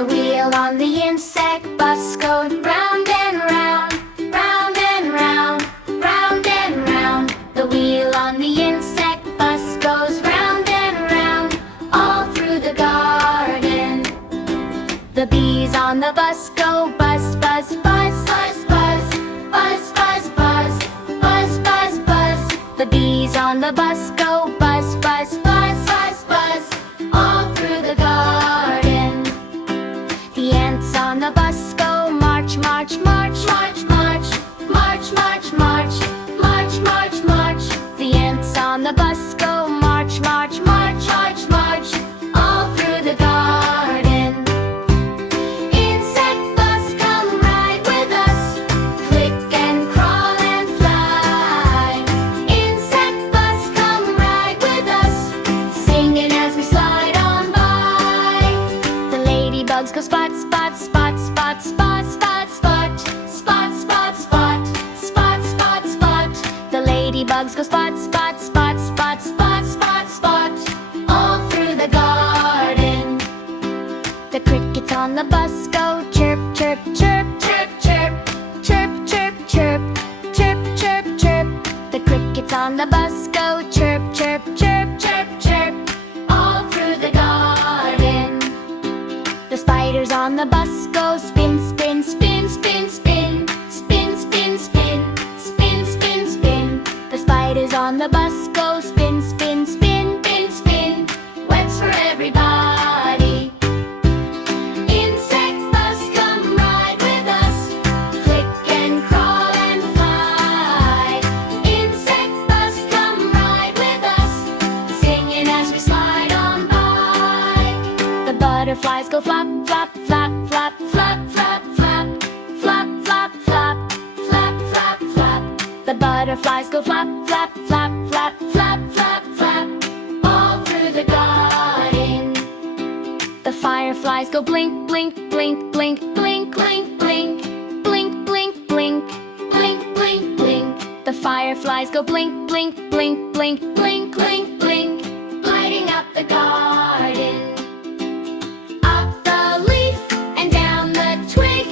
The wheel on the insect bus goes round and round, round and round, round and round. The wheel on the insect bus goes round and round, all through the garden. The bees on the bus go buzz, buzz, buzz, buzz, buzz, buzz, buzz, buzz, buzz, buzz, buzz. The bees on the bus go buzz, buzz, buzz, buzz, buzz, all through the garden. The ants on the bus go march, march, march, march, march, march, march, march, march, march, march. The ants on the bus go march, march, march, march, march, all through the garden. Insect bus, come ride with us, click and crawl and fly. Insect bus, come ride with us, singing as we slide on by. The ladybugs go spot, spot, spot, spot, spot, spot, spot, spot, spot, spot, spot, spot, spot. The ladybugs go spot, spot, spot, spot, spot, spot, spot, all through the garden. The crickets on the bus go chirp, chirp, chirp, chirp, chirp, chirp, chirp, chirp, chirp, chirp, chirp. The crickets on the bus go chirp, chirp, chirp, chirp, chirp, all through the garden. The spiders on the bus go spin, spin, spin, spin, spin, spin, spin, spin, spin, spin, spin. The spiders on the bus go spin, spin, spin, spin, spin, webs for everybody. Insect bus, come ride with us, click and crawl and fly. Insect bus, come ride with us, singing as we slide on by. The butterflies go flap, flap, flap, flap, flap, flap, flap, flap, flap, flap, flap, flap, flap. The butterflies go flap, flap, flap, flap, flap, flap, flap, all through the garden. The fireflies go blink, blink, blink, blink, blink, blink, blink, blink, blink, blink, blink, blink, blink. The fireflies go blink, blink, blink, blink, blink, blink, blink, lighting up the garden. Up the leaf and down the twig,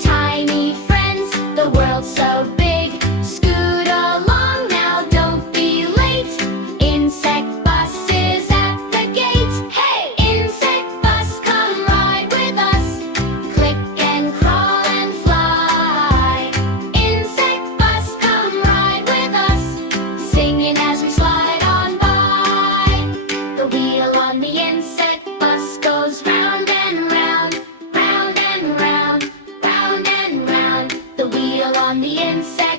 tiny friends, the world's so big. Scoot along now, don't be late. Insect bus is at the gate. Hey! Insect bus, come ride with us, click and crawl and fly. Insect bus, come ride with us, singing as we slide on by. The wheel on the insect bus goes round and round, round and round, round and round. The wheel on the insect